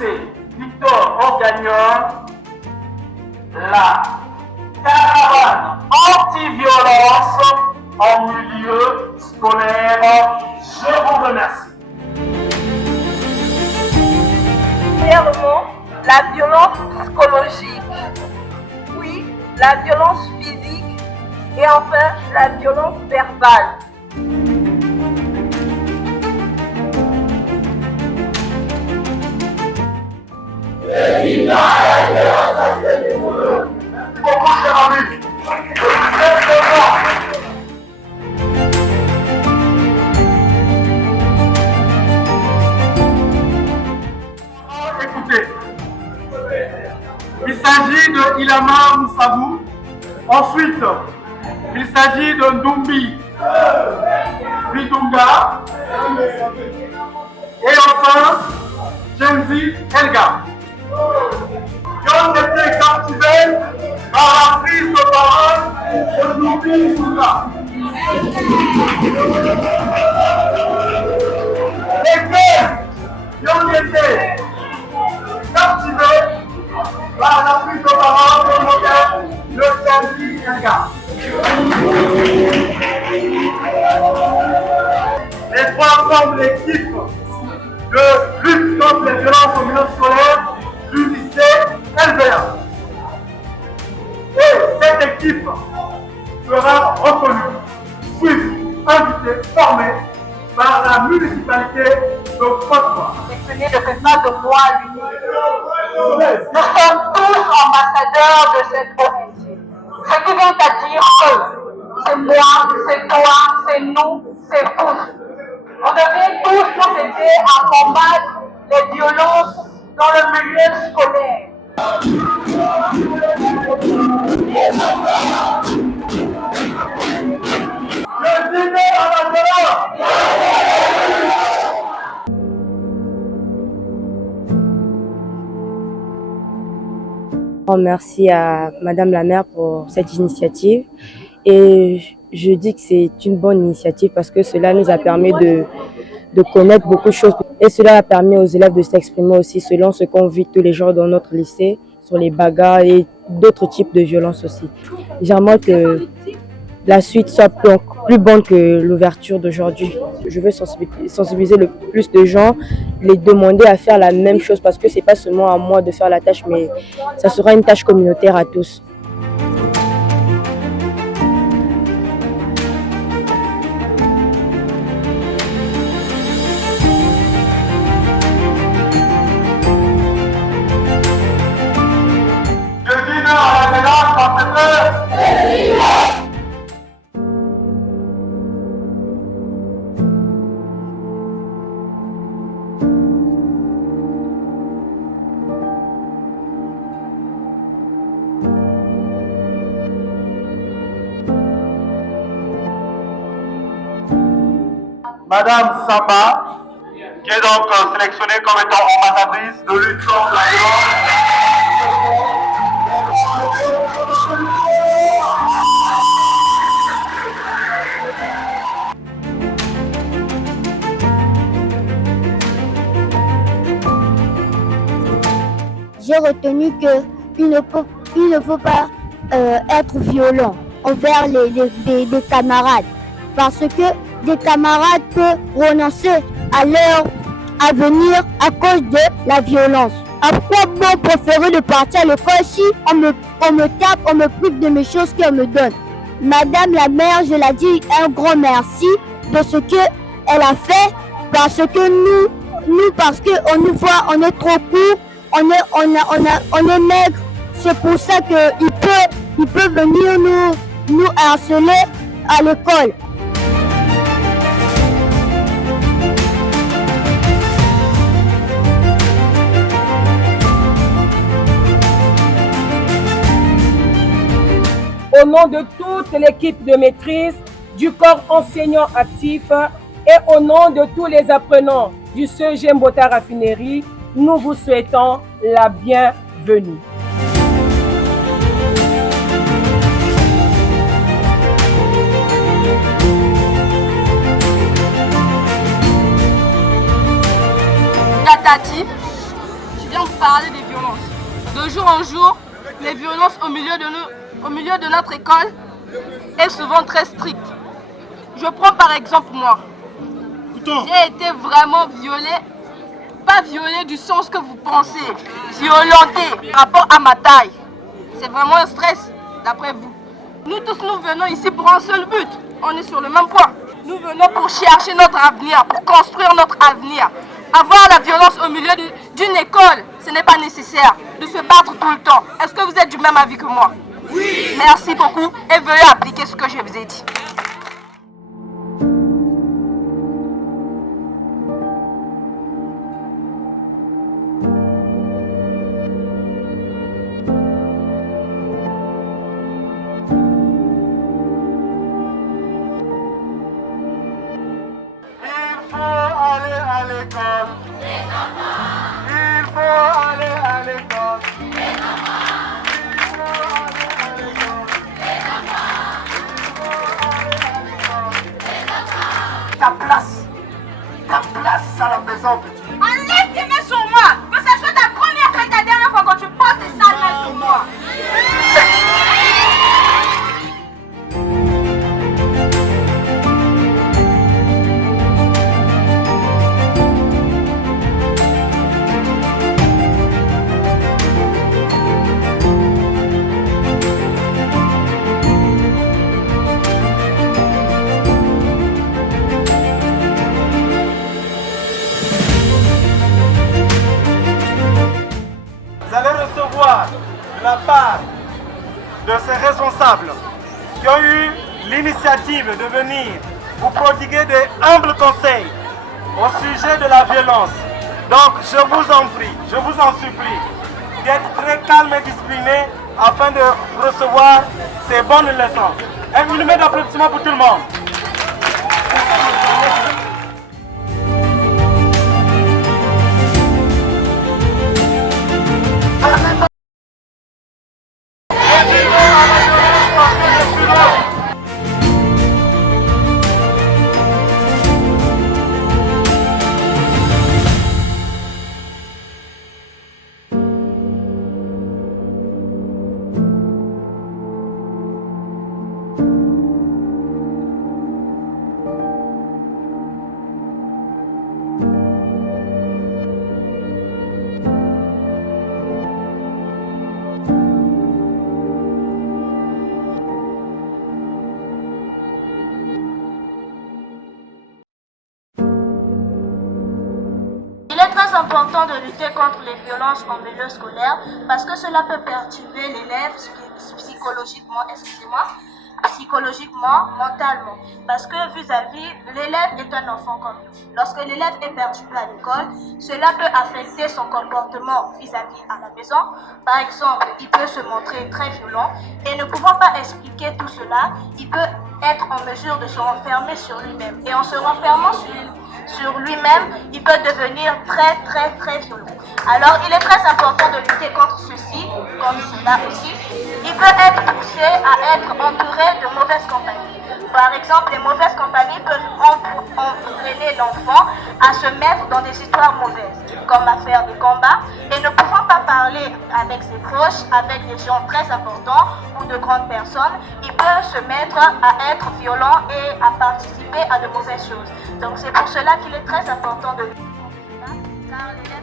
lycée Victor Orgagnon, la caravane anti-violence en milieu scolaire. Je vous remercie. Premièrement, la violence psychologique, puis la violence physique et enfin la violence verbale. Beaucoup, cher ami. Écoutez, il s'agit de Ilama Moussabou. Ensuite, il s'agit de Ndumbi Bidunga. Et enfin, Genzi Elga. Qui ont été captivés par la prise de parole de Ndumbi Bidunga. Les deux qui ont été captivés par la prise de parole de modèle de Genzi Elga. Les trois forment l'équipe de lutte contre les violences au milieu scolaire du lycée LVA. Et cette équipe sera reconnue, suivie, invitée, formée par la municipalité de Côte-d'Ivoire. Ce n'est pas de moi l'unique. Nous sommes tous ambassadeurs de cette communauté. Ce qui vient à dire que c'est moi, c'est toi, c'est nous, c'est tous. On devrait tous nous aider à combattre les violences dans le milieu scolaire. Le dîner à la violence. Merci à Madame la maire pour cette initiative et je dis que c'est une bonne initiative parce que cela nous a permis de connaître beaucoup de choses et cela a permis aux élèves de s'exprimer aussi selon ce qu'on vit tous les jours dans notre lycée, sur les bagarres et d'autres types de violences aussi. J'aimerais que la suite soit plus bonne que l'ouverture d'aujourd'hui. Je veux sensibiliser le plus de gens, les demander à faire la même chose parce que ce n'est pas seulement à moi de faire la tâche, mais ça sera une tâche communautaire à tous. Madame Samba, qui est donc sélectionnée comme étant ambassadrice de lutte contre la violence. J'ai retenu qu'il ne faut pas être violent envers des camarades parce que des camarades peuvent renoncer à leur avenir à cause de la violence. À quoi bon préférer de partir à l'école si on me tape, on me prive de mes choses qu'on me donne? Madame la maire, je la dis un grand merci de ce qu'elle a fait parce que nous parce qu'on nous voit, on est trop court, on est maigre. C'est pour ça qu'il peut venir nous harceler à l'école. Au nom de toute l'équipe de maîtrise, du corps enseignant actif et au nom de tous les apprenants du CEG Mbota Raffinerie, nous vous souhaitons la bienvenue. Tati, tu viens allons parler des violences. De jour en jour, les violences au milieu de notre école est souvent très stricte. Je prends par exemple moi. J'ai été vraiment violée, pas violée du sens que vous pensez, violentée par rapport à ma taille. C'est vraiment un stress, d'après vous. Nous tous, nous venons ici pour un seul but. On est sur le même point. Nous venons pour chercher notre avenir, pour construire notre avenir. Avoir la violence au milieu d'une école, ce n'est pas nécessaire de se battre tout le temps. Est-ce que vous êtes du même avis que moi? Oui. Merci beaucoup et veuillez appliquer ce que je vous ai dit. Il faut aller à l'école. Ta place à la maison, petit. Enlève tes mains sur moi. Que ce soit ta première fois et ta dernière fois quand tu poses tes sales mains sur moi. Vous allez recevoir de la part de ces responsables qui ont eu l'initiative de venir vous prodiguer des humbles conseils au sujet de la violence. Donc je vous en prie, je vous en supplie d'être très calme et discipliné afin de recevoir ces bonnes leçons. Un minimum d'applaudissements pour tout le monde. Il est très important de lutter contre les violences en milieu scolaire parce que cela peut perturber l'élève psychologiquement, mentalement. Parce que vis-à-vis, l'élève est un enfant comme nous. Lorsque l'élève est perturbé à l'école, cela peut affecter son comportement vis-à-vis à la maison. Par exemple, il peut se montrer très violent et ne pouvant pas expliquer tout cela, il peut être en mesure de se renfermer sur lui-même. Et en se renfermant sur lui-même, il peut devenir très violent. Alors il est très important de lutter contre ceci, comme cela aussi. Il peut être poussé à être entouré de mauvaises compagnies. Par exemple, les mauvaises compagnies peuvent entraîner l'enfant à se mettre dans des histoires mauvaises, comme à faire des combats, et ne pouvant pas parler avec ses proches, avec des gens très importants ou de grandes personnes, il peut se mettre à être violent et à participer à de mauvaises choses. Donc c'est pour cela qu'il est très important de lutter contre cela, car l'élève...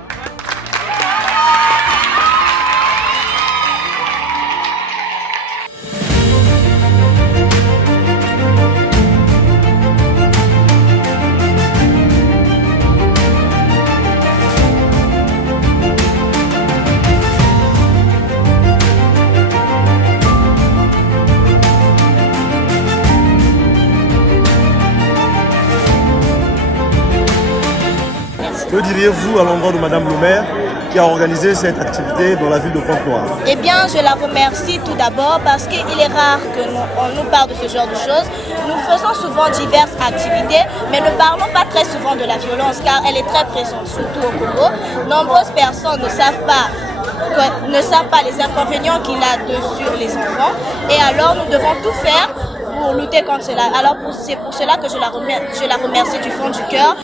Que diriez-vous à l'endroit de Madame le maire qui a organisé cette activité dans la ville de Pointe-Noire? Eh bien, je la remercie tout d'abord parce qu'il est rare qu'on nous parle de ce genre de choses. Nous faisons souvent diverses activités, mais ne parlons pas très souvent de la violence car elle est très présente, surtout au Congo. Nombreuses personnes ne savent pas les inconvénients qu'il a sur les enfants. Et alors, nous devons tout faire pour lutter contre cela. Alors, c'est pour cela que je la remercie du fond du cœur.